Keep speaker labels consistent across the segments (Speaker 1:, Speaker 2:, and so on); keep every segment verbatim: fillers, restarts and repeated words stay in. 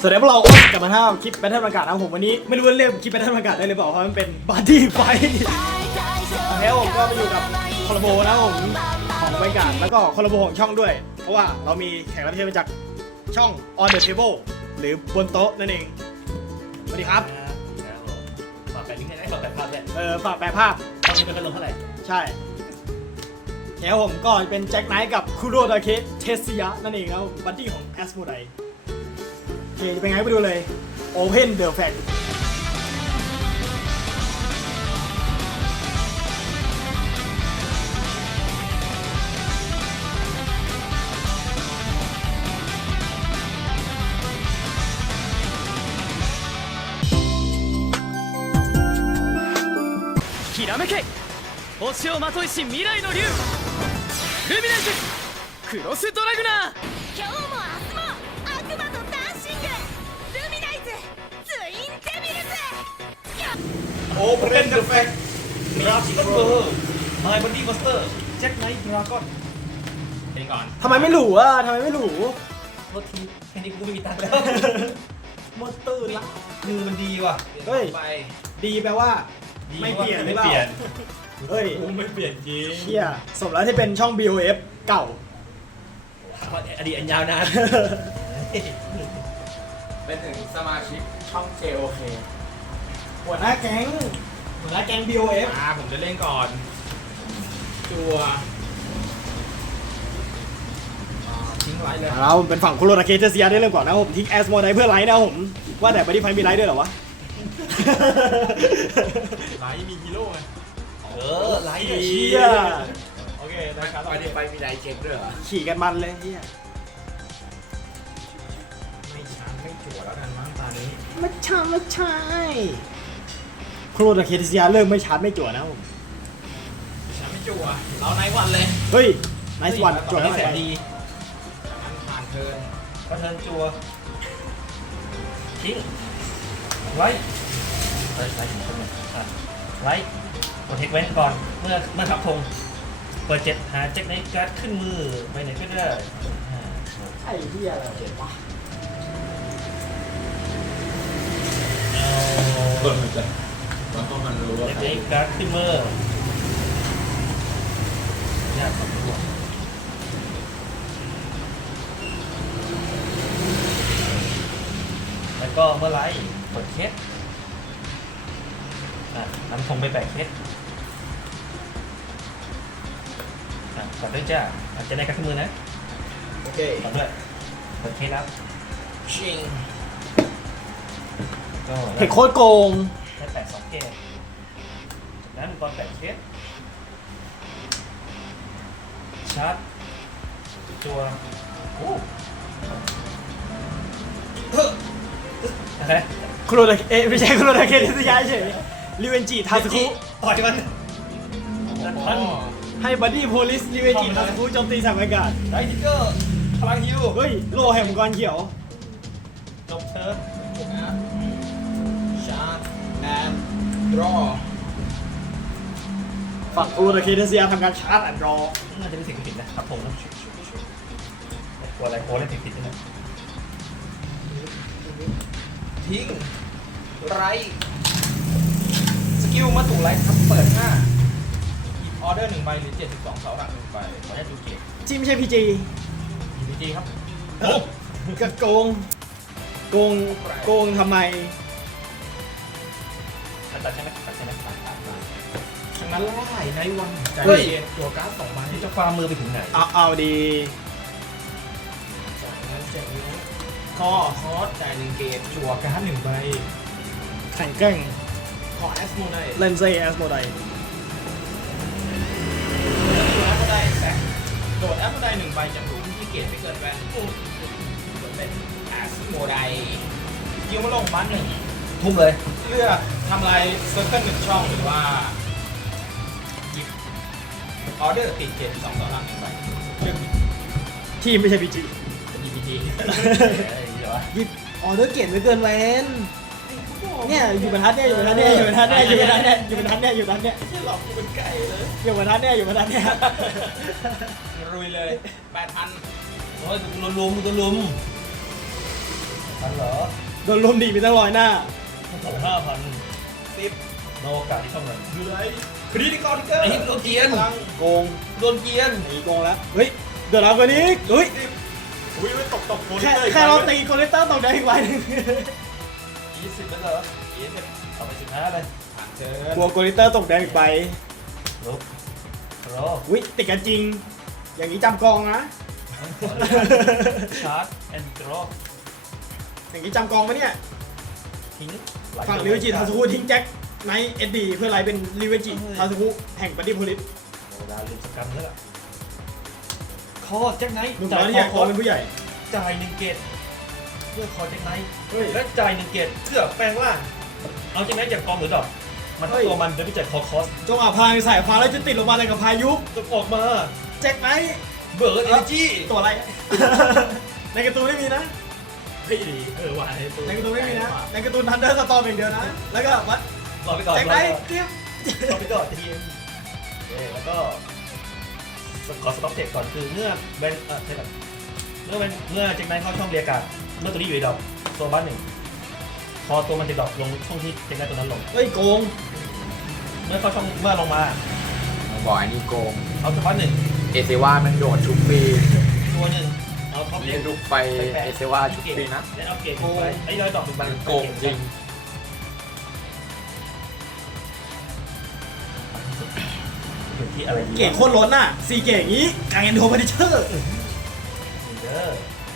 Speaker 1: สวัสดีพวกเรากลับมาท่าคลิปแบทเทิลอากาศนะผมวันนี้ไม่รู้ว่าเรียกคลิปแบทเทิลอากาศได้หรือเปล่าเพราะมันเป็นบัดดี้ไฟแล้วผมก็มาอยู่กับคอลโบนะผมของบรรยากาศแล้วก็คอลโบของช่องด้วย เพราะว่าเรามีแขกรับเชิญมาจากช่อง On the Table หรือบนโต๊ะนั่นเองสวัสดีครับ
Speaker 2: ฝากแปะลิงก์ให้ได้ฝากแปะภาพด้วย
Speaker 1: เออฝากแปลภาพ
Speaker 2: ตอนนี้เป็นพันลงเท่าไหร่
Speaker 1: ใช่แล้วผมก็เป็นแจ็คไนท์กับคุโรดาเคเทสซิยะนั่นเองแล้วบัดดี้ของแอสโมไดโอเคจะเป็นไงไปดูเลย Open the Fact
Speaker 3: ひらめけ星をまといし未来の竜ルミネンスクロスドラグナー
Speaker 4: 今日も明日も悪魔とダンシングルミナイズツインデビルズ
Speaker 2: Open the Fact มีคิปเปอร์เบอร์ไมบอดี้บัสเตอร์แจ็คไนท์ดราก้อนเพลงก่อน
Speaker 1: ทำไมไม่หลูอ่ะทำไมไม่หลู
Speaker 2: โทษทีแค่นี้กูไม่มีตังค์แล้ว
Speaker 1: มอเตอร์ละ
Speaker 2: คือมันดีว่ะ
Speaker 1: เฮ้ย
Speaker 2: ไป
Speaker 1: ดีแปลว่า
Speaker 2: ดี
Speaker 1: ไม่เปลี่ยนหรื
Speaker 2: ไม่
Speaker 1: อเปล่า
Speaker 2: เปลี่ยน
Speaker 1: เฮ้ย
Speaker 2: กูไม่เปลี่ยนจริง
Speaker 1: เชี่ยสมแล้วที่เป็นช่อง บี โอ เอฟ เก่า
Speaker 2: อดีตอันยาวนาน
Speaker 5: เป็นถึงสมาชิกช่อง เจ โอ เค
Speaker 1: หัวหน้าแก๊งหัวหน้าแก๊ง บี โอ เอฟ
Speaker 5: อ่าผมจะเล่นก่อน ตัวอ่าทิ้งไว้เลย
Speaker 1: เราเป็นฝั่งคุโรดาเคเทสซิยะได้เริ่มก่อนนะผมทิ้งแอสโมไดเพื่อไลท์นะผมว่าแต่บัดดี้ไฟมีไลท์ด้วยเหรอวะ
Speaker 5: ไลท์มีฮีโร่ไง
Speaker 2: เออไลท์
Speaker 1: เชี่ย
Speaker 5: โอเคนะครับ
Speaker 6: ไปได้ไปมีไดเช็คด้วยเหรอ
Speaker 1: ขี่กันมันเลยเฮีย
Speaker 5: ไม่ช้าไม่จั่วแล้วกันมั้งตอนนี้
Speaker 1: ไม่ใช่ไม่ใช่คุโรดาเคเทสซิยะเริ่มไม่ชาร์จไม่จั่วนะผม
Speaker 5: ช้าไม่จั่วเราไนท์วันเลย
Speaker 1: เฮ้ยไนส์วันจั่ว
Speaker 2: ได้
Speaker 1: ได้
Speaker 2: แส
Speaker 1: แส
Speaker 2: น
Speaker 1: น
Speaker 2: ดี
Speaker 5: จากนั้นผ่านเทิร์น
Speaker 2: ก็เทิร์นจัวทิ้งไลท์ไลท์ไลท์ถึงคนหนึ่งอ่ะไลท์โปรเทคเว้นก่อนเมื่อเมื่อทับธงเปิดเจ็ดหาแจ็คไนท์การ์ดขึ้นมือไปไหนก็ได้อ่า
Speaker 1: ไอ้เฮียอะไรวะ
Speaker 6: เปิดมันจะมันก็มันรู้ว่า
Speaker 2: เล็ก
Speaker 6: ใคร
Speaker 2: ๆการ์ดขึ้นมือยากกับตัวแล้วก็เมื่อไรกดเคสอ่ะนำธงไปแบกเคสอ่ะกดด้วยจ้าอาจจะได้การ์ดขึ้นมือนะ
Speaker 5: โอเค
Speaker 2: กดด้วยกดเคสแล้ว
Speaker 5: ชิง
Speaker 2: ก็
Speaker 1: เทคโคตรโกง
Speaker 2: ได้แปดสองเกมจากนั้นก่อนแปดเคสชาร์จตัวโอ้โอเค
Speaker 1: คุโรดาเอะไม่ใช่คุโรดาเคเทสซิยะเฉยริเวนจิทาสึคุ
Speaker 2: ต่อยมันนัดพัน
Speaker 1: ให้บัดดี้โพลิสริเวนจิทาสึคุโจมตีสามอากาศ
Speaker 2: ได้ทิกเกอร์พลังฮิว
Speaker 1: เฮ้ยโลแห่งมังกรเขียว
Speaker 2: จบเธอ
Speaker 5: ถูกนะชาร์จแอนด์ดรอ
Speaker 1: ฝั่งคุโรดาเคเทสซิยะทำการชาร์จแอนด์รอ
Speaker 2: น่าจะไม่ถึงผิดนะครับผมนะกลัวอะไรโค้ดเล่นผิดๆนะ
Speaker 5: ทิ้งไรสกิลมาตู่ไรครับเปิดห้าหยิบออเดอร์หนึ่งใบหรือเจ็ดสิบสองเสาหลักหนึ่งใบ
Speaker 2: ขออนุญาตดูเกม
Speaker 1: จีไม่ใช่พีจี
Speaker 5: ยินดีครับ
Speaker 1: กระโกงโกงโกงทำไม
Speaker 2: ตัดใช่ไหมตัดใช่ไหมตัดตัดตัด
Speaker 5: ชนะไล่ในวันใจ
Speaker 1: เฮ้ย
Speaker 5: เย็นตัวการ์ดสองใบ
Speaker 2: นี่จะฟาร์มมือไปถึงไหน
Speaker 1: เอาเอาดี
Speaker 5: จากนั้นเจ็ดนิ้วคอคอสจ่ายหนึ่งเกตจั่วการ์ดหนึ่งใบ
Speaker 1: แข่งแกร่ง
Speaker 5: ขอแอสโมไน
Speaker 1: เลนเซแอสโมได
Speaker 5: แอสโมไดแต่โดดแอสโมไดหนึ่งใบจากถุงที่เกตไม่เกินแวนปุ๊บเป็นแอสโมไดยิงมาลงบันหนึ่ง
Speaker 2: ทุ่มเลย
Speaker 5: เลือกทำลายเซอร์เคิลหนึ่งช่องหรือว่าหยิบออเดอร์ติดเกตสองต่อหลังหนึ่งใบเลือก
Speaker 1: ทีมไม่ใช่พีจี
Speaker 5: เป็น อี พี ที
Speaker 2: เดี๋ยว
Speaker 1: หยิบออเดอร์เกตไม่เกินแวนเนี่ยอยู่บรรทัดเนี่ยอยู่บรรทัดเนี่ยอยู่บรรทัดเนี่ยอยู่บรรทัดเนี่ยอยู่บรรทัดเนี่ยอยู่บรรทัดเนี่ย
Speaker 5: หลอกกูเป็นไก่เลย
Speaker 1: อยู่บรรทัดเนี่ยอยู่บรรทัดเนี่ย
Speaker 5: รุยเลยแปดพัน
Speaker 2: โอ้ยตัวลุมตัวลุมทันเหรอ
Speaker 1: โดนลมดีมีตั้งร้อยหน้า
Speaker 2: สองห้าพัน
Speaker 5: สิบ
Speaker 2: โนกาที่ช่องนั้น
Speaker 5: อยู่ไรคริติคอลทิกเกอร์
Speaker 2: ไอ้โดนเกียน
Speaker 5: พลัง
Speaker 1: โกง
Speaker 2: โดนเกียน
Speaker 1: หนีโกงแล้วเฮ้ยเดือดร้อนกว่านี้เฮ้ย
Speaker 5: อุ้ยไม่ตกตกโกล
Speaker 1: แค่
Speaker 5: เตอร์
Speaker 1: แค่เราตีโคเลสเตอร์ตกได้อีกไว้หนึง
Speaker 2: ยี่สิบแล้วเหรอ
Speaker 5: ยี่สิบ
Speaker 2: เอาไปสิบห้าเลย
Speaker 5: ผ่านเชิญ
Speaker 1: กลัวโคเลสเตอร์ตกแดงอีกใบ
Speaker 2: ลุกรอ
Speaker 1: อุ้ยติดกันจริง อย่างนี้จำกองนะ
Speaker 2: ชาร์จแอนด์ดรอ
Speaker 1: อย่างนี้จำกองไหมเนี่ย
Speaker 2: ทิ้ง
Speaker 1: ฝั่งลิเวจิทาสุคุทิ้งแจ็คไนท์เอ็ดดีเพื่อไล่เป็นลิเวจิทาสุคุแห่งปฏิโพลิส
Speaker 2: โอ้ดาวลืมสกัมแล้วล่ะคอแจ็คไนท์
Speaker 1: ลุง
Speaker 2: จ่า
Speaker 1: น้อย ยนี่อยาก
Speaker 2: ค
Speaker 1: ข
Speaker 2: อ
Speaker 1: อเป็นผู้ใหญ่
Speaker 2: จ่ายหนึ่งเกตเพื่อคอแจ็คไนท์
Speaker 1: เฮ้ย
Speaker 2: และจ่ายหนึ่งเกตเพื่อแปลงร่างเอาแจ็คไนท์จากกองหรือดอกมัน
Speaker 1: เฮ้ย
Speaker 2: ตัวมันโดยที่จ่ายคอคอส
Speaker 1: จงอาพรางสายฟ้าแล้วจะติดลงมาเลยกับพายุ
Speaker 2: จะออกมา
Speaker 1: แจ็คไนท์
Speaker 2: เบิร์ดเอเนจี
Speaker 1: ตัวอะไร ในการ์ตูนไม่มีนะ
Speaker 5: เฮ้ยดีเออว่ะในตัว
Speaker 1: ในการ์ตูนไม่มีนะ ในการ์ตูนทันเดอร์สตอร์มอย่างเดียวนะ แล้วก็วัด
Speaker 2: รอไปก่อน
Speaker 1: แจ็คไนท์กิ๊บ
Speaker 2: รอไปก่อนทีมโอเคแล้วก็ขอสต็อกเทคก่อนคือเมื่อเวนเออใช่ครับเมื่อเวนเมื่อแจ็คไนท์เข้าช่องเรียกการ์ดเมื่อตัวนี้อยู่ในดอกโซบ้านหนึ่งพอตัวมันจะดรอปลงช่องที่แจ็คไนท์ตัวนั้นลง
Speaker 1: เฮ้ยโกง
Speaker 2: เมื่อเข้าช่องเมื่อลงมา
Speaker 6: มันบอกไอ้นี่โกง
Speaker 2: เอาเฉพาะหนึ่ง
Speaker 6: เอเซว่ามันโดดชุบปี
Speaker 2: ตัวหนึ่งเอาท็อป
Speaker 6: เรี
Speaker 2: เรี
Speaker 6: ย
Speaker 2: ย
Speaker 6: น
Speaker 2: น
Speaker 6: ลูกไฟเอเซว่าชุบปีนะ
Speaker 2: และเอาเกตไปไอ้ร้อยดอก
Speaker 6: มันโกงจริง
Speaker 2: อยู่ที่อะไรดี
Speaker 1: เก่งโคตรล้นน่ะสี่เก่งอย่างนี้กลางเอ็นโทพันิเชอร์
Speaker 2: เด้อ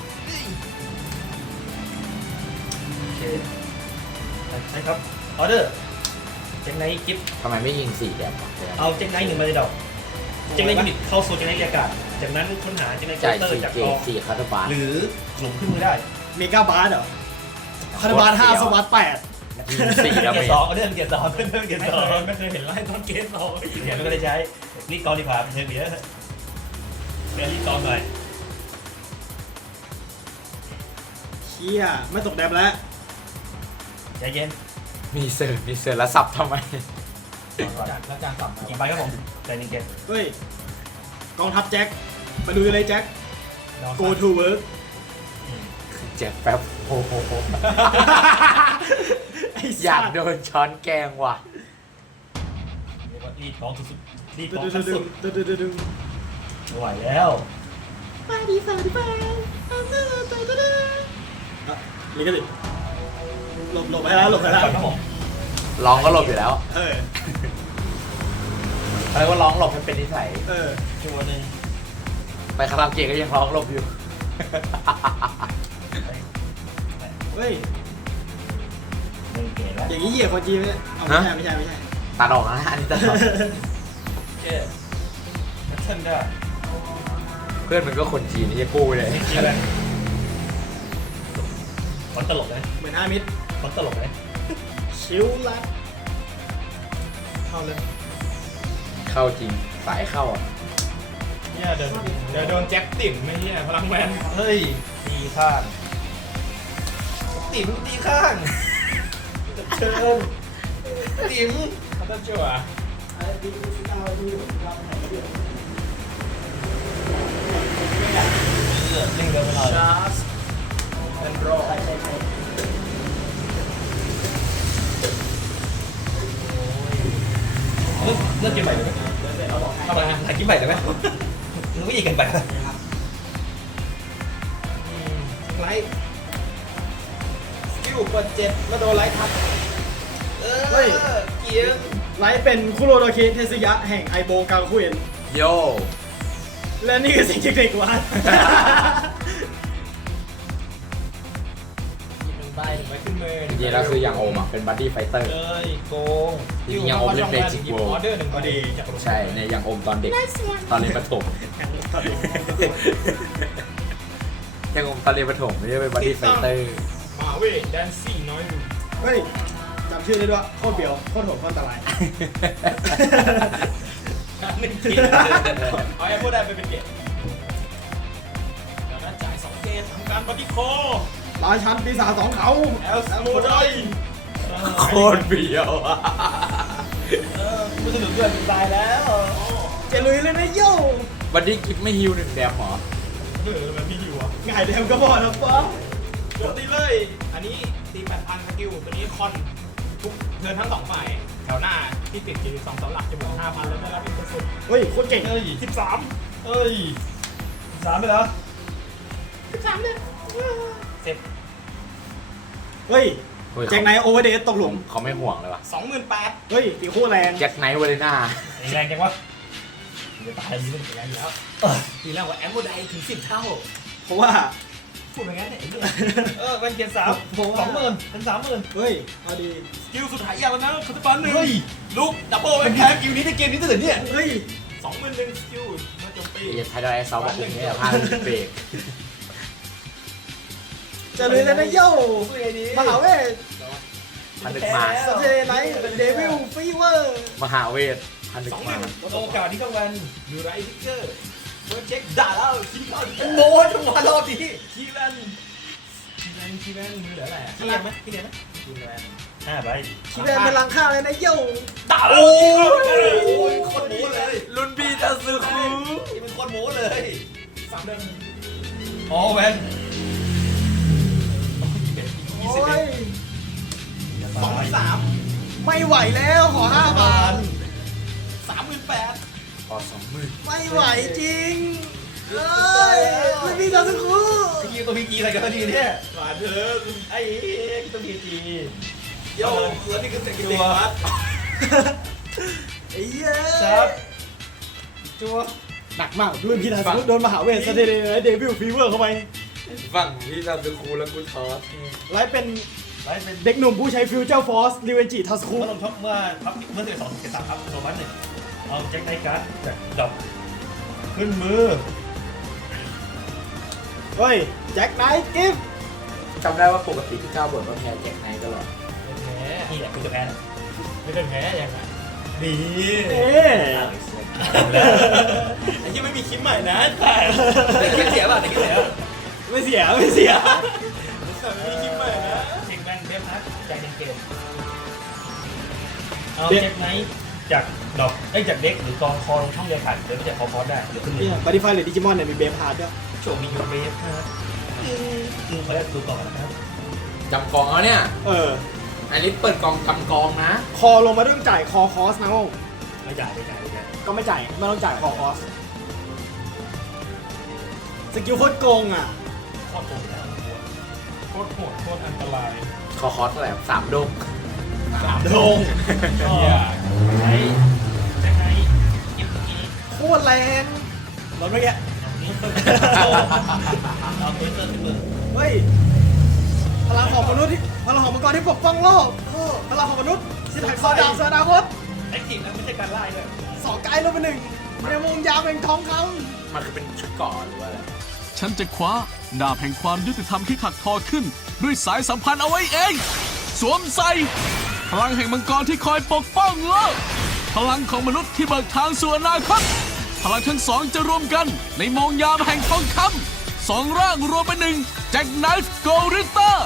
Speaker 2: โอเคใช่ครับออเดอร์แจ็คไนท์กิฟ
Speaker 6: ทำไมไม่ยิงสี่แดงวะ
Speaker 2: เอาแจ็คไนท์หนึ่งมาในดอกแจ็คไนท์ยูนิตเข้าโซนแจ็คไนท์อากาศจากนั้นค้นหาแจ็คไนท์
Speaker 6: จ่าย
Speaker 2: เตอ
Speaker 6: สี่
Speaker 2: ร์จาก
Speaker 6: เก
Speaker 2: ก
Speaker 6: ต
Speaker 2: อง
Speaker 6: สี่คาร์บาร์
Speaker 2: หรือหลุมขึ้นมือได้
Speaker 1: เมกาบาร์เหรอคาร์บานห้าสวัสดแปด
Speaker 6: ยิงสี่แล้ว
Speaker 2: เกีย
Speaker 6: เม
Speaker 2: ร์สองเอาเรื่องเกียร์สองเรื่องเกียร์
Speaker 5: ไม่
Speaker 2: ส
Speaker 5: เค
Speaker 2: อง
Speaker 5: ยไม่เคยเห็นไล่ตอนเกมสอง
Speaker 2: เกียร์ไม่ได้ใช้รีดกองดีกว่าเป็นเชิงเดียวเรียนรีดกองหน่อย
Speaker 1: เชี่ยไม่ตกแดมแล้ว
Speaker 2: ใจเย็น
Speaker 6: มีเสิร์ฟมีเสิร์ฟแล้วสับทำไม
Speaker 5: จานแล้วจานสับ
Speaker 2: กี่ใบครับผมใจหนึ่งเกต
Speaker 1: เฮ้ยกองทัพแจ็คมาดูเลยแจ็ค go to work
Speaker 6: เจ็บแป๊บโอ้โห
Speaker 1: ไอ้
Speaker 6: อยาก
Speaker 1: สัตว์
Speaker 6: โดนช้อนแกงว่ะ
Speaker 2: เรียกว่ารีดกองสุดๆรีด
Speaker 1: ดึ
Speaker 2: ก
Speaker 1: ง
Speaker 2: อง
Speaker 1: ดึง
Speaker 2: ขั้น
Speaker 1: ดึ
Speaker 2: สุ
Speaker 1: ง
Speaker 2: ด
Speaker 1: ดึงดึงดึงดึง
Speaker 2: ไม่ไหวแล้ว
Speaker 1: มาดีสวัสดีไปนี่ก็ดิหลบหลบไปแล้วหลบไปแล้ว
Speaker 2: ก่อนครับผม
Speaker 6: ร้องก็หลบอยู่แล้ว
Speaker 1: เออ
Speaker 6: อะไรว่าร้องหลบมันเป็นนิสัย
Speaker 1: เออ
Speaker 2: ชัวร์หนึ่ง
Speaker 6: ไปคาราโอเกะก็ยังร้องหลบอยู่
Speaker 1: เฮ้ย
Speaker 2: หนึ่งเกตแล้ว
Speaker 1: อย่างนี้เหยียบคนจีนไหมเนี่ยเอาไม่ใช่ไม่ใช่ไม่ใช่
Speaker 6: ตัดออกนะอันนี้ตัดออก
Speaker 2: เกตแอคชั่นได้
Speaker 6: เพื่อนมันก็คนจีนนี่จะกู้เลย
Speaker 2: จริงเลยฟอนตลกไหม
Speaker 1: เหมือนอามิด
Speaker 2: ฟอนตลกไหม
Speaker 1: ชิวลัดเข้าเลย
Speaker 6: เข้าจริงสายเข้าอ่ะ
Speaker 5: เนี่ยเดินเดี๋ยวโดนแจ็คติ่มไม่เนี่ยพลังแวน
Speaker 2: เฮ้ยตีข้างติ๋มตีข้างเชิญติ๋ม
Speaker 5: เขาต้องจั่ว
Speaker 2: เลือดเร่งเร็วไปหน่อย
Speaker 5: ชาร์จแอนด์รอ
Speaker 2: เลือกเลือกกินใหม่เลยไหม
Speaker 5: ทำไมฮะ
Speaker 2: หากินใหม่เลยไหมนึกว่าอีกกันไป
Speaker 5: ไลท์สกิลเปิดเจ็ดแล้วโดนไลท์ทับ
Speaker 2: เฮ้ยเกียง
Speaker 1: ไลท์เป็นคุโรโดเคเทสยะแห่งไอโบกาคุเอ็น
Speaker 6: โย
Speaker 1: และนี่คือสิ่งที่เด็กวัด
Speaker 5: หยิบหนึ่งใบหนึ่งใบขึ้นมือ
Speaker 6: จริงๆแล้วคืออย่างโอมอ่ะเป็นบัดดี้ไฟเตอร์
Speaker 5: เอ้ยโกง
Speaker 6: จริงๆยังโอมเล่น Magic
Speaker 5: หยิบ
Speaker 6: World
Speaker 5: ออเดอร์หนึ่ง
Speaker 1: พอดี
Speaker 5: จากโรง
Speaker 6: ใช่ในอย่างโอมตอนเด็ก ตอนเรียนประถมยังโอมตอนเรียนประถมไม่ได้เป็นบัดดี้ไฟเตอร์
Speaker 5: มาเว้ยแดนซี่น้อยอยู่
Speaker 1: เฮ้ยจำชื่อได้ด้วยโคตรเบียวโคตรโหดโคตรอันตราย
Speaker 2: หนึ่งเกียง
Speaker 5: เอาไอ้พวกได้ไปเป็นเกตแล้วก็จ่ายสองเกตทำการบอดี้โค
Speaker 1: ราชันปีศาจสองเขา
Speaker 5: แอลสโมได
Speaker 6: โคตรเบียวอ่ะ
Speaker 2: เออกูสนุกด้วยตายแล้ว
Speaker 1: เจลุยเลยนะโย่
Speaker 6: บัดดี้กิฟไม่ฮิวหนึ่งแดมหรอ
Speaker 5: เออมันมีอยู่อ่ะ
Speaker 1: ง่ายเดียวก็พอแล้วป๊อ
Speaker 5: โจมตีเลย อันนี้ตีตีแปดพันสกิลตัวนี้คอนทุกเทิร์นทั้งสองฝ่ายแถวหน้าที่ติดอยู่สองเสาหลักจะบวกห้าพันแล้วได้รับเป็นสุด
Speaker 1: เฮ้ยโคตรเก่ง
Speaker 2: เอ้ยสิบสามเอ้ยสิบสามไปแล้ว
Speaker 5: สิบสามเลย
Speaker 2: เสร็จ
Speaker 1: เฮ้ย
Speaker 6: เฮ้ย
Speaker 1: แจ็คไนท์โอเวอร์เดสตกหลุม
Speaker 6: เขาไม่ห่วงเลยว่ะ
Speaker 5: สองหมื่นแปด
Speaker 1: เฮ้ยตีคู่แรง
Speaker 6: แจ็คไนท์เวเลน่า
Speaker 2: แรงจังวะจะตายดีมันแรงอยู่แล้ว
Speaker 5: ทีแรกว่าแอมโบไดถึงสิบเท่า
Speaker 1: เพราะว่า
Speaker 5: พูดอย่างนั้นเนี่ยไอ้เหี้ย
Speaker 2: เออเป็นเกียร์สามสองหมื่นเป็นสามหมื่น
Speaker 1: เฮ้ยเอาดี
Speaker 5: สกิลสุดท้ายอย่างแล้วนะคัตบันหนึ่ง
Speaker 2: เฮ้ย
Speaker 5: ลูกดับเบิล
Speaker 2: เป็น
Speaker 5: แค
Speaker 2: แค่
Speaker 5: ป
Speaker 2: เกมนี้แต่เกมนี้ตั้งแต่เนี่ย
Speaker 1: เฮ้ย
Speaker 5: สองหมื่นหนึ่งสกิลเมื่อโจมตี
Speaker 6: ไอ้ไทยดอยไอซอลบอกผมเนี่ยพาไปเบรก
Speaker 1: จะเลยแล้วนะโย่มหาเวท
Speaker 6: พันหนึ่งมา
Speaker 1: สเตย์ไนท์เดวิลฟีเวอร์
Speaker 6: มหาเวทพันหนึ่ง
Speaker 5: สองห
Speaker 6: มา
Speaker 5: มื่น
Speaker 2: โอกาสที่ต้องวัน
Speaker 5: ดูไรพิกเกอร์เฟิร์สเช็คด่าแล้วคิดก่อน
Speaker 2: โม้จังหวะรอบนี้
Speaker 5: คีแวนคีแวนคีแวนมือเหลืออะไรอ่ะ
Speaker 2: ขี้เลี้ยงไหมขี้เลี้ยงไหม
Speaker 5: คีแวน
Speaker 2: ห้าใบ
Speaker 1: คีแบนพลังข้างเลยนะโย่
Speaker 5: ด่าแล้ว
Speaker 2: โอ้ย
Speaker 5: โคตรโม้เลย
Speaker 6: รุ่นพี่จะซื้อคู
Speaker 2: นี่เป็นคนโม้เลย
Speaker 5: สามเดือน
Speaker 2: อ๋อแวน
Speaker 1: โอ้ย
Speaker 5: สองหมื่นสาม
Speaker 1: ไม่ไหวแล้วขอห้าบาท
Speaker 5: สามหมื่นแปด
Speaker 6: พอสองหมื่น
Speaker 1: ไม่ไหวจริงเอ้ยไม่มีการสู้
Speaker 2: ไอ้กีตัวพีจีอะไรกันตัวนี้เนี่ย
Speaker 5: หวานเถิด
Speaker 2: ไอ้ตัวพีจี
Speaker 5: โย่แล้วนี่คือสกิลเด็กวัด
Speaker 1: ไอ้เหี้ย
Speaker 2: ชับจัว
Speaker 1: หนักมากด้วยพี่นาสมุทโดนมหาเวทสเตย์ไนท์เดวิลฟีเวอร์เข้าไป
Speaker 6: ฝั่งพี่จะซื้อคูแล้วกูท้อ
Speaker 1: ไลฟ์เป็น
Speaker 2: ไล่เป็น
Speaker 1: เด็กหนุ่มผู้ใช้ฟิวเจอร์ฟอร์สลิเวนจิทัสคู
Speaker 2: เมื่อลงท็อปเมื่อท็อปเมื่อสิบสองสิบสามครับโซบัสหนึ่งเอาแจ็คไนท์การ์ดจากดอกขึ้นมือ
Speaker 1: เฮ้ยแจ็คไนท์กิฟต์
Speaker 6: จำได้ว่าปกติพี่เจ้าบ่นว่าแพ้แจ็คไนท์ตลอด
Speaker 5: แพ้
Speaker 2: นี่แหละคือตัวแพ้นะ
Speaker 5: ไม่ได้แพ้ยังไง
Speaker 2: ดี
Speaker 1: เอ๊ะ
Speaker 5: ไอ้ที่ไม่มีคลิปใหม่นะ
Speaker 2: แต่คิดเสียป่ะแต่คิดเสีย
Speaker 1: ไม่เสียไม่เสีย
Speaker 5: ไม่มีคลิปใหม่นะ
Speaker 2: เช็คแบนเบฟพัทใจเย็นเกมเอาแจ็คไนท์จากดอกไอ้จากเด็กหรือกองคอลงช่องเดียวกันหรือจากคอคอได้หรือขึ้นมื
Speaker 1: เนี่
Speaker 2: อย
Speaker 1: บัตติไฟหรือดิจิมอนเนี่ยมีเบฟฮาร์ดด้วย
Speaker 2: โชว์มียูเบฟนะครับอืมขอได้ดูก่อนนะครับ
Speaker 6: จำกองแล้วเนี่ย
Speaker 1: เออ
Speaker 6: อันนี้เปิดกองจำกองนะ
Speaker 1: คอลงมาด้วยจ่ายคอคอสนะโง่
Speaker 2: ไม่จ่ายไม่จ่ายไม่จ่าย
Speaker 1: ก็ไม่จ่ายไม่ต้องจ่ายคอคอสสกิลโคตรโกงอ่ะ
Speaker 2: ครอบครัวแล้ว
Speaker 5: โคตรโหดโคตรอันตราย
Speaker 6: คอคอสเท่าไหร่สามดง
Speaker 5: สาม
Speaker 1: โดง
Speaker 2: ก็ใช้แจ็คไนท์เก็บเมื่อกี้
Speaker 1: โคตรแรงรถเมื่อกี้
Speaker 2: นี่เพิ่มเอาตัวเตอร์ขึ้นมือ
Speaker 1: เฮ้ยพลังของมนุษย์ที่พลังของมังกรที่ปกป้องโลกพลังของมนุษย์สิทธิ์แห่งโซดาโซดาคต
Speaker 2: แอคทีฟนะไม่ใช่การไล่ด้วย
Speaker 1: สองไกด์ลงไปหนึ่งในวงยาวเป็นทองค
Speaker 6: มันคือเป็นชุดเก่อนหรือว่าอะไร
Speaker 3: ฉันจะคว้าดาบแห่งความยุติธรรมที่ถักทอขึ้น ด้วยสายสัมพันธ์เอาไว้เอง สวมใส่พลังแห่งมังกรที่คอยปกป้องโลกพลังของมนุษย์ที่เบิกทางสู่อนาคตพลังทั้งสองจะรวมกันในโมงยามแห่งทองคำสองร่างรวมเป็นหนึ่งแจ็คไนฟ์โกริเตอร์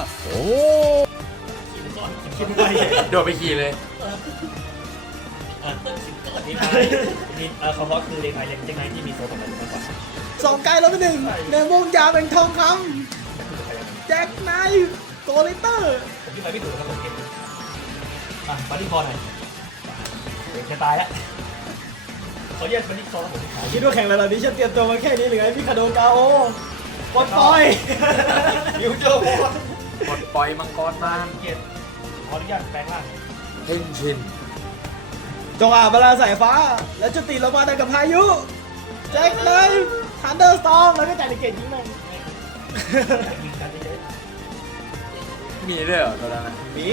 Speaker 1: คิดไป
Speaker 6: โดดไปขี่เลย
Speaker 2: อ่ะดีไทยดีเอ่อคอร์สคือดีไทยยังแจ็คไนท์ที่มีโซ่สำคัญมากกว่า
Speaker 1: สองไกด์ลงไปหนึ่งในวงยาวเป็นทองคำแจ็คไนท์โกลิเตอร์
Speaker 2: ผมที่ไปไม่ถูกครับผมเกมอ่ะบัดดี้คอร์หน่อยเด็กจะตายแล้วขอแยกบัดดี้คอร์แล้วผมขาย
Speaker 1: คิดว่าแข่งระดับนี้ฉันเตรียมตัวมาแค่นี้หรือไงพี่คาโดกาโอปอนปอย
Speaker 2: มิวเจอร์โบน
Speaker 6: กดปล่อยมังกรบ้าน
Speaker 2: เกียรติขออนุญาตแปลงร่าง
Speaker 6: เพ่งชิน
Speaker 1: จงอาบาลาสายฟ้า แล้วจุติลงมาดังกับพายุ แจ็คไนท์ทันเดอร์สตอร์มแล้วก็จ่ายในเกตยิงมัน
Speaker 2: ยิงกันเยอะ
Speaker 6: มีด้วยเหรอตัวนั้นอะ
Speaker 1: มี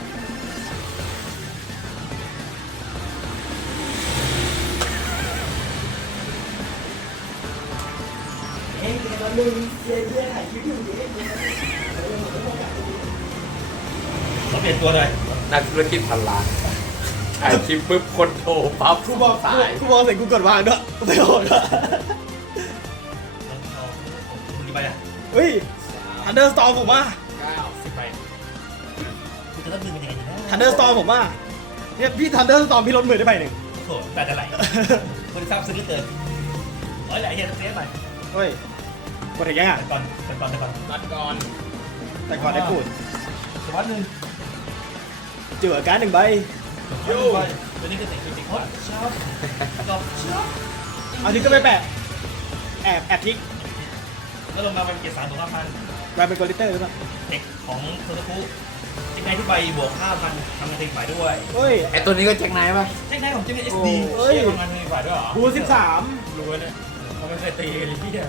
Speaker 1: เอ้ยเดี๋ยวมึงเย้เย้ถ่ายคลิปอยู่ดิ
Speaker 2: เราเปลี่ยนตัวเลย
Speaker 6: นักธุรกิจพันล้านถ่ายคลิปปุ๊บคนโทรปั๊บ
Speaker 1: กูบอก
Speaker 6: สาย
Speaker 1: กูบอกเสร็จกูกดวางด้วยไม่โหดด้วย
Speaker 2: คุณกี่ใบอ่ะ
Speaker 1: เฮ้ยทันเดอร์สตอร์มผมว่า
Speaker 5: เก้า
Speaker 2: สิบใบคุณจะรับมือเป็นยังไงดีนะ
Speaker 1: ทันเดอร์สตอร์มผมว่าเนี่ยพี่ทันเดอร์สตอร์มพี่ลดมือได้ใบหนึ่ง
Speaker 2: โอ้โหแต่จะไหลคนทราบซึ้งเหลือเกินร้อยไหลเฮียเซฟไป
Speaker 1: เฮ้ยกดถึงยังอ่ะ
Speaker 2: แต่ก่อนแต่ก่อนแต่ก่อน
Speaker 5: นัดก่อน
Speaker 1: แต่ก่อนได้พูด
Speaker 2: สวัสดหนึ่ง
Speaker 1: เจอการ์ดหนึ่งใบ
Speaker 2: โย่ตัวนี้คือสิ่งที่ติดฮอตชอบกับชอบ
Speaker 1: เอาทิ้งก็ไปแปะแอบแอบทิ้ง
Speaker 2: แล้วลงมาเป็นเกียร์สามตัวห้าพัน
Speaker 1: กลายเป็นกอลิเตอร์หรือเปล่า
Speaker 2: เทคของโซลาคุเจ๊งไนทุกใบบวกห้าพันทำงานเทคฝ่ายด้วย
Speaker 1: เฮ้ย
Speaker 6: ไอตัวนี้ก็แจ็คไนท์ป่ะ
Speaker 2: เจ๊งไนของเจ๊งไนเอสดี
Speaker 1: โอ้ย
Speaker 2: ทำงานเทคฝ่ายด้วยเหรอ
Speaker 1: บูสิบสาม
Speaker 2: รู้เนี่ยเขาไม่เคยตีกันเลยพี่เดียว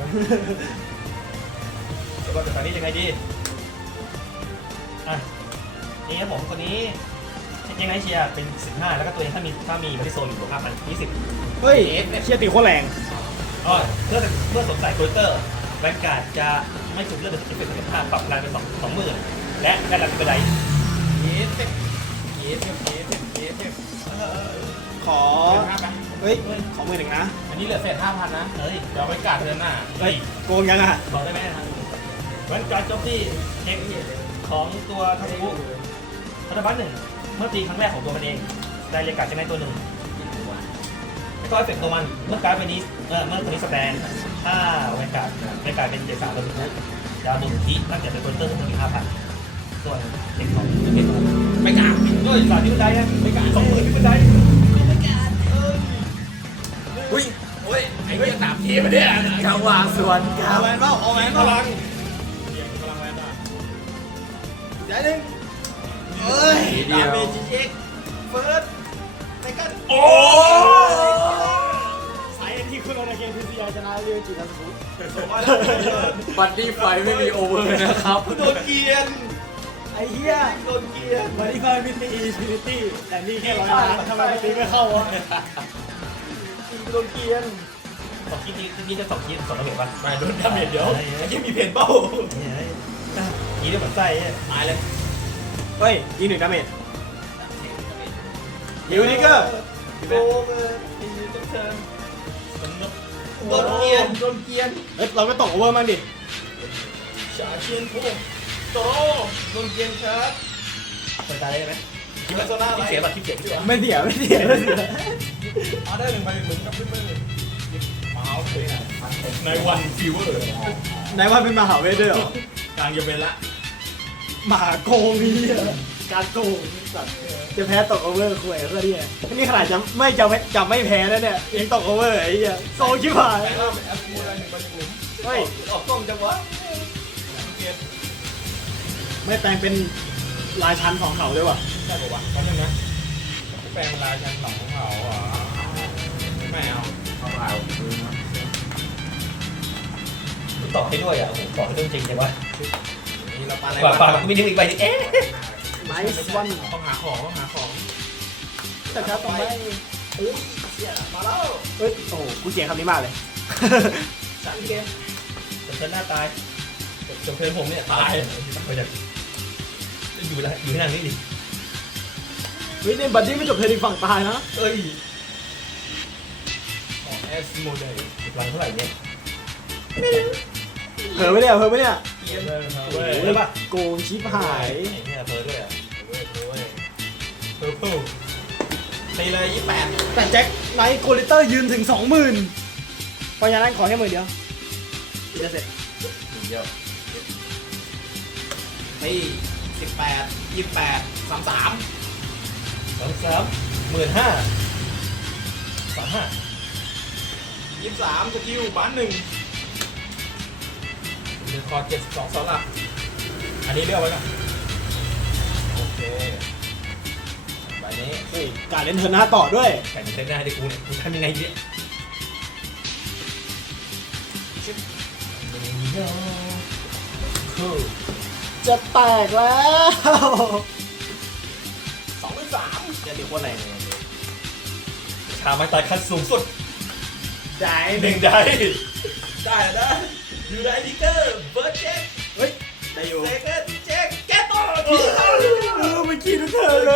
Speaker 2: แล้วก็ตอนนี้ยังไงดีอ่ะนี่ครับผมคนนี้เจ๊งไนเชียร์เป็นสิบห้าแล้วก็ตัวเองถ้ามีถ้ามีบริโซนอยู่บวกห้าพันยี่สิบ
Speaker 1: เฮ้ยเชียร์ตีโคตรแรง
Speaker 2: อ๋อเพื่อเพื่อสวมใส่โคเตอร์แวนการ์ดจะไม่ถูกเลือกเป็นสิบเป็นสิบห้าปรับรายเป็นสองสองหมื่นและได้รับเป็นไร
Speaker 5: เยสเทปเยสเทปเยสเทปเยสเทป
Speaker 1: ขอ
Speaker 5: เป็นห้าไป
Speaker 1: เฮ้ย ขอมือหนึ่งนะ
Speaker 5: อันนี้เหลือเศษห้าพันนะ
Speaker 2: เฮ้ย
Speaker 5: เดี๋ยวเอาไปกัดเดือนหน้า
Speaker 2: เฮ้ย
Speaker 1: โกงยังอ่ะ
Speaker 2: บอกได้ไหมทางแวนการ์ดโจมตีเทคของตัวคาบุพัฒนาบัตหนึ่งเมื่อตีครั้งแรกของตัวมันเองได้เรียกการ์ดจะได้ตัวหนึ่งแล้วก็เอฟเฟกต์ตัวมันเมื่อการ์ดใบนี้เมื่อเมื่อตัวนี้สแตนถ้าแวนการ์ดแวนการ์ดเป็นเจ็ดสามตัวสุดท้ายดาวบนทีตั้งแต่เป็นโคเตอร์ถึงมีห้าพันส่วนเทคของจะเป็นตัว
Speaker 5: ไม่กัด
Speaker 2: ด้วยสามที่บันไดนะไม่การสองหมื่นที่บันได
Speaker 6: อุ้ย
Speaker 5: โอ้ยไอ้เรื่องสามทีมาเนี่ย
Speaker 6: จังหวะสวนครั
Speaker 1: เอา
Speaker 6: บ
Speaker 1: แวนเปล่าเอาแวน
Speaker 5: พ
Speaker 1: เปล่า
Speaker 5: ลังเรียงพลังแวนได้
Speaker 1: ย้ายหนึ่งเอ้ย
Speaker 6: ทีเดียว
Speaker 5: ดาเมจเช็คเฟิร์สในกัน
Speaker 2: โอ้
Speaker 1: สายที่คุณโอนาเคนพิซยาชนะเรียจินันสุ
Speaker 6: บัดดี้ไฟไม่มีโอเวอร์นะครับ
Speaker 5: โดนเกียน
Speaker 1: ไอ้เหี้ย
Speaker 5: โดนเกียน
Speaker 1: วันนี้ก็มิติอีฟินิตี้แต่นี่แค่ร้อยล้านทำไมไม่ตีไม่เข้าวะ
Speaker 5: โดนเกียน
Speaker 2: สองคิดนี้นี่จะสองคิดสองกระเบียบป่ะ
Speaker 5: ไม่โดนดาเมจเดี๋ยวไอ้ที่มีเพนเป้า
Speaker 2: นี่เดี๋ยวเหมือนไส้
Speaker 5: ตายเลย
Speaker 1: เฮ้ยยิงหนึ่งดาเมจฮิวนิเกอร์
Speaker 5: โกงเลยตีจนเทิร์นโดนเกียนโดนเกียน
Speaker 1: เฮ้ยเราไม่ตกโอเวอร์มั้งดิ
Speaker 5: ชาเชียนพุ่งโตโดนเกียนครับ
Speaker 2: เปิดตาได้ไหม
Speaker 5: คิดว่าโซน่า
Speaker 2: คิดเสียป่ะคิดเสียคิดเสีย
Speaker 1: ไม่เสียไม่เสียไม่เสีย
Speaker 5: เอาได้หนึ่งใบหนึ่งกับขึ้นมือมาเอาไปในวันฟีเวอร์
Speaker 1: ไหนว่าเป็นมหาเวทด้วยเหรอก
Speaker 5: ลางจะเป็นละ
Speaker 1: หมาโกงนี่การโกงสัตว์จะแพ้ตกโอเวอร์คุยก็เนี่ยนี่ขนาดจะไม่จะไม่จะไม่แพ้แล้วเนี่ยยังตกโอเวอร์ไอ้เหี้ยโซชิบหาย
Speaker 5: แต่เราเป็นแอปพูอะไรหนึ่งใบหนึ่ง
Speaker 1: เฮ้ย
Speaker 5: ออกกล้องจังวะเกียน
Speaker 1: ไม่แปลงเป็นลายชั้นของเขาด้วยว่ะ
Speaker 5: ใช่ป่าวะแป๊บนึงนะแปลงลายชั้นสองของเขาอ่ะไม่เอา
Speaker 6: เอาเอา
Speaker 2: ต่อให้ด้วยอ่ะโอ้โหต่อให้ด้วยจริงจังวะ
Speaker 5: นี่เราปาอะไร
Speaker 2: กว่าปากมีนึงอีกใบนึงเอ๊ะ
Speaker 1: ไนส์วัน
Speaker 5: ต้องหาของต้องหาของ
Speaker 1: แต่ครับต่อไป
Speaker 5: โอ้ยเสียมาแล้ว
Speaker 1: เฮ้ยโอ้โหกูเกลียดคำนี้มากเลย
Speaker 5: สามเกม
Speaker 2: จนเธอหน้าตาย
Speaker 5: จนเพลผมเนี่ยตาย
Speaker 2: ไปจะอยู่แล้วอยู่ที่นั่นนี่ดิ
Speaker 1: เฮ้ยในบัดดี้ไม่จบเธอดีฝั่งตายนะ
Speaker 5: เอ้ยของเอสโมเดล
Speaker 2: หลังเท่าไหร่เนี่ย
Speaker 1: เผลอไปเนี่ยเผลอไปเนี่ย
Speaker 5: เกียนเลย
Speaker 2: เว้
Speaker 5: เว้
Speaker 2: ย
Speaker 5: ย
Speaker 2: เว้ยป่ะ
Speaker 1: โกงชิบหาย
Speaker 2: ไอ้เนี่ยเพอด้วยอ่ะ
Speaker 5: เว้ยเว้ยเพอร์เพลตีเลยยี่แปด
Speaker 1: แต่แจ็คไนท์โกลิเตอร์ยืนถึงสองหมื่นเพราะฉะนั้นขอแค่หมื่นเดียวจะเสร็จ
Speaker 2: เดียว
Speaker 5: ตีสิบแปดยี่แปดสามสาม
Speaker 2: สองสามหมื่นห้าสามห้า
Speaker 5: ยี่สามสกิลบ้านหนึ่งหนึ่งคอเจ็ดสองสองหลักอันนี้เลือกไว้ก่อนโอเคใบนี้
Speaker 1: เฮ้ยการเล่นเธอหน้าต่อด้วย
Speaker 2: แต่งเซ็ตหน้าให้กูเนี่ยกูทำยังไงเนี่ยคือ
Speaker 1: จะแตกแล้ว
Speaker 5: สองหรือสาม
Speaker 1: จะตีคนไหน
Speaker 2: ชาไม้ตายขั้นสูงสุด
Speaker 1: ได้
Speaker 2: หนึ่งได้
Speaker 5: ได้แล้วนะยูไนทิเกอร์เบิร์ดเจ็ค
Speaker 1: เฮ้ยได้อยู่
Speaker 5: เซเกอร์เจ็คแกตต่อที่เขา
Speaker 1: เออไม่คิดทุกเธอเลย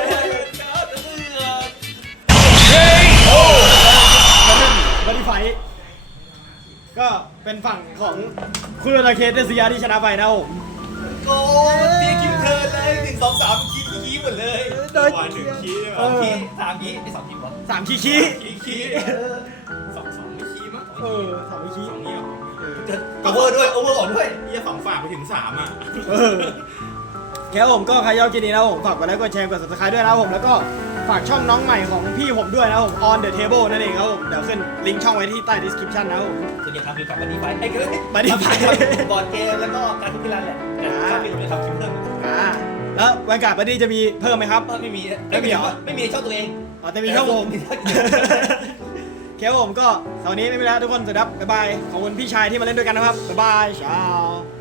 Speaker 1: บัดดี้ไฟท์ก็เป็นฝั่งของคุณโอนาเคนเดสยาที่ชนะไปนะผม
Speaker 5: โกเตียคิวเทิร์นเลยหนึ่งสองสามคีคีหมดเลย
Speaker 1: โดย
Speaker 5: วันหนึ่งคี
Speaker 1: เออ
Speaker 2: คีสามคีไอ้สองคีบอล
Speaker 1: สามคีคี
Speaker 5: คีคีสองสองไม่คีมั้ง
Speaker 1: เออสามคี
Speaker 5: สองเงี้ย
Speaker 1: เออ
Speaker 2: โอเวอร์ด้วยโอเวอร์ออกด้วย
Speaker 5: เยี่ยสองฝากไปถึงสามอ่ะ
Speaker 1: เออแค่ผมก็ใครชอบคลิปนี้นะผมฝากกดไลค์กดแชร์กด ซับสไครบ์ ด้วยนะผมแล้วก็ฝากช่องน้องใหม่ของพี่ผมด้วยนะผม On the Table นั่นเองครับผมเดี๋ยวขึ้นลิงก์ช่องไว้ที่ใต้ description นะผม
Speaker 5: ส่วนใหญ่ทำเกี่ยวกับบัดดี้ไฟไอ้เกิร์
Speaker 1: Buddy Fight
Speaker 5: บอร์ดเกมแล้วก็การทุกกีฬาแหละแต่ชอบที่เราทำคลิปเพิ่ม
Speaker 1: อ่าแล้ววันการบัดดี้จะมีเพิ่มไหมครับ
Speaker 5: ไม่มี
Speaker 1: ไม่มีเหรอ
Speaker 5: ไม่มีในช่องตัวเอง
Speaker 1: อ๋อแต่มีช่องผมแค่ผมก็เสาร์นี้ไม่มีแล้วทุกคนสวัสดีครับบ๊ายบายขอบคุณพี่ชายที่มาเล่นด้วยกันนะครับบ๊ายบายเช้า